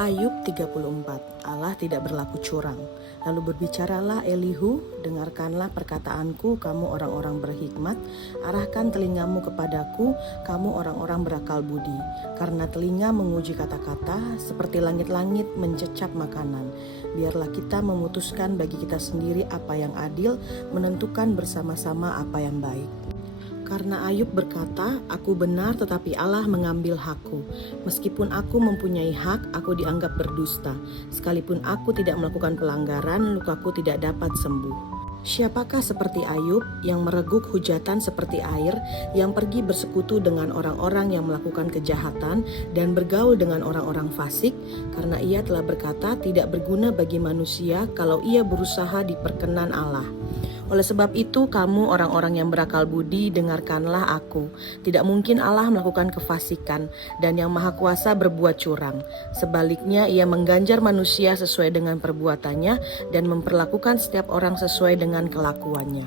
Ayub 34. Allah tidak berlaku curang. Lalu berbicaralah Elihu, dengarkanlah perkataanku, kamu orang-orang berhikmat, arahkan telingamu kepadaku, kamu orang-orang berakal budi. Karena telinga menguji kata-kata, seperti langit-langit mencecap makanan. Biarlah kita memutuskan bagi kita sendiri apa yang adil, menentukan bersama-sama apa yang baik. Karena Ayub berkata, aku benar tetapi Allah mengambil hakku. Meskipun aku mempunyai hak, aku dianggap berdusta. Sekalipun aku tidak melakukan pelanggaran, lukaku tidak dapat sembuh. Siapakah seperti Ayub yang mereguk hujatan seperti air, yang pergi bersekutu dengan orang-orang yang melakukan kejahatan dan bergaul dengan orang-orang fasik, karena ia telah berkata tidak berguna bagi manusia kalau ia berusaha diperkenan Allah. Oleh sebab itu kamu orang-orang yang berakal budi, dengarkanlah aku. Tidak mungkin Allah melakukan kefasikan dan yang maha kuasa berbuat curang. Sebaliknya ia mengganjar manusia sesuai dengan perbuatannya dan memperlakukan setiap orang sesuai dengan kelakuannya.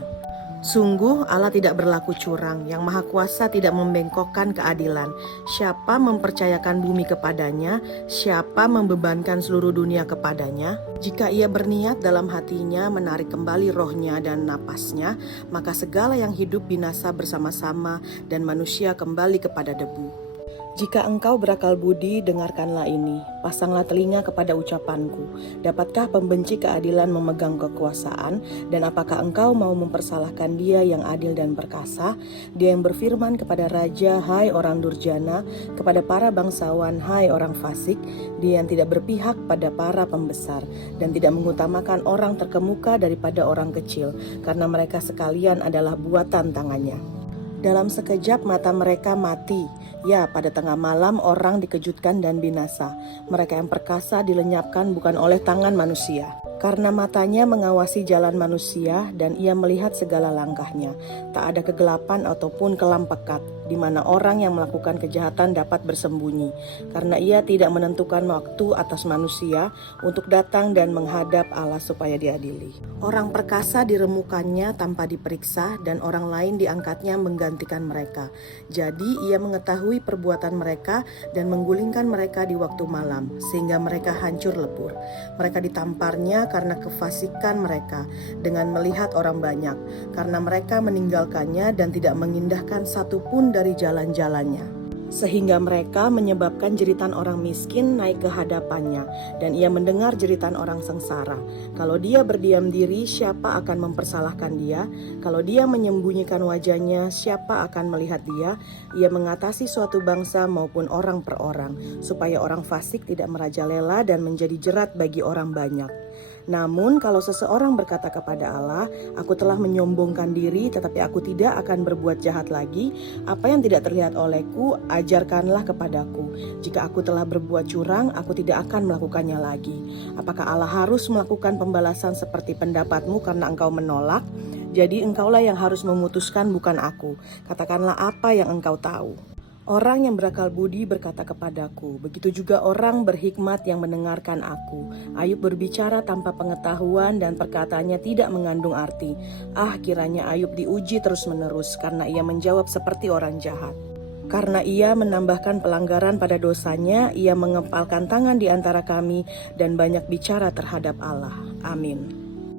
Sungguh Allah tidak berlaku curang, yang maha kuasa tidak membengkokkan keadilan. Siapa mempercayakan bumi kepadanya? Siapa membebankan seluruh dunia kepadanya? Jika ia berniat dalam hatinya menarik kembali rohnya dan napasnya, maka segala yang hidup binasa bersama-sama dan manusia kembali kepada debu. Jika engkau berakal budi, dengarkanlah ini. Pasanglah telinga kepada ucapanku. Dapatkah pembenci keadilan memegang kekuasaan? Dan apakah engkau mau mempersalahkan dia yang adil dan perkasa? Dia yang berfirman kepada raja, hai orang durjana, kepada para bangsawan, hai orang fasik. Dia yang tidak berpihak pada para pembesar, dan tidak mengutamakan orang terkemuka daripada orang kecil, karena mereka sekalian adalah buatan tangannya. Dalam sekejap mata mereka mati, ya pada tengah malam orang dikejutkan dan binasa. Mereka yang perkasa dilenyapkan bukan oleh tangan manusia. Karena matanya mengawasi jalan manusia dan ia melihat segala langkahnya. Tak ada kegelapan ataupun kelam pekat, di mana orang yang melakukan kejahatan dapat bersembunyi. Karena ia tidak menentukan waktu atas manusia untuk datang dan menghadap Allah supaya diadili. Orang perkasa diremukannya tanpa diperiksa dan orang lain diangkatnya menggantikan mereka. Jadi ia mengetahui perbuatan mereka dan menggulingkan mereka di waktu malam, sehingga mereka hancur lebur. Mereka ditamparnya karena kefasikan mereka dengan melihat orang banyak, karena mereka meninggalkannya dan tidak mengindahkan satupun dari jalan-jalannya. Sehingga mereka menyebabkan jeritan orang miskin naik ke hadapannya, dan ia mendengar jeritan orang sengsara. Kalau dia berdiam diri, siapa akan mempersalahkan dia? Kalau dia menyembunyikan wajahnya, siapa akan melihat dia? Ia mengatasi suatu bangsa maupun orang per orang, supaya orang fasik tidak merajalela dan menjadi jerat bagi orang banyak. Namun kalau seseorang berkata kepada Allah, aku telah menyombongkan diri tetapi aku tidak akan berbuat jahat lagi, apa yang tidak terlihat olehku, ajarkanlah kepadaku. Jika aku telah berbuat curang, aku tidak akan melakukannya lagi. Apakah Allah harus melakukan pembalasan seperti pendapatmu karena engkau menolak? Jadi engkaulah yang harus memutuskan, bukan aku. Katakanlah apa yang engkau tahu. Orang yang berakal budi berkata kepadaku, begitu juga orang berhikmat yang mendengarkan aku. Ayub berbicara tanpa pengetahuan dan perkataannya tidak mengandung arti. Kiranya Ayub diuji terus-menerus karena ia menjawab seperti orang jahat. Karena ia menambahkan pelanggaran pada dosanya, ia mengepalkan tangan di antara kami dan banyak bicara terhadap Allah. Amin.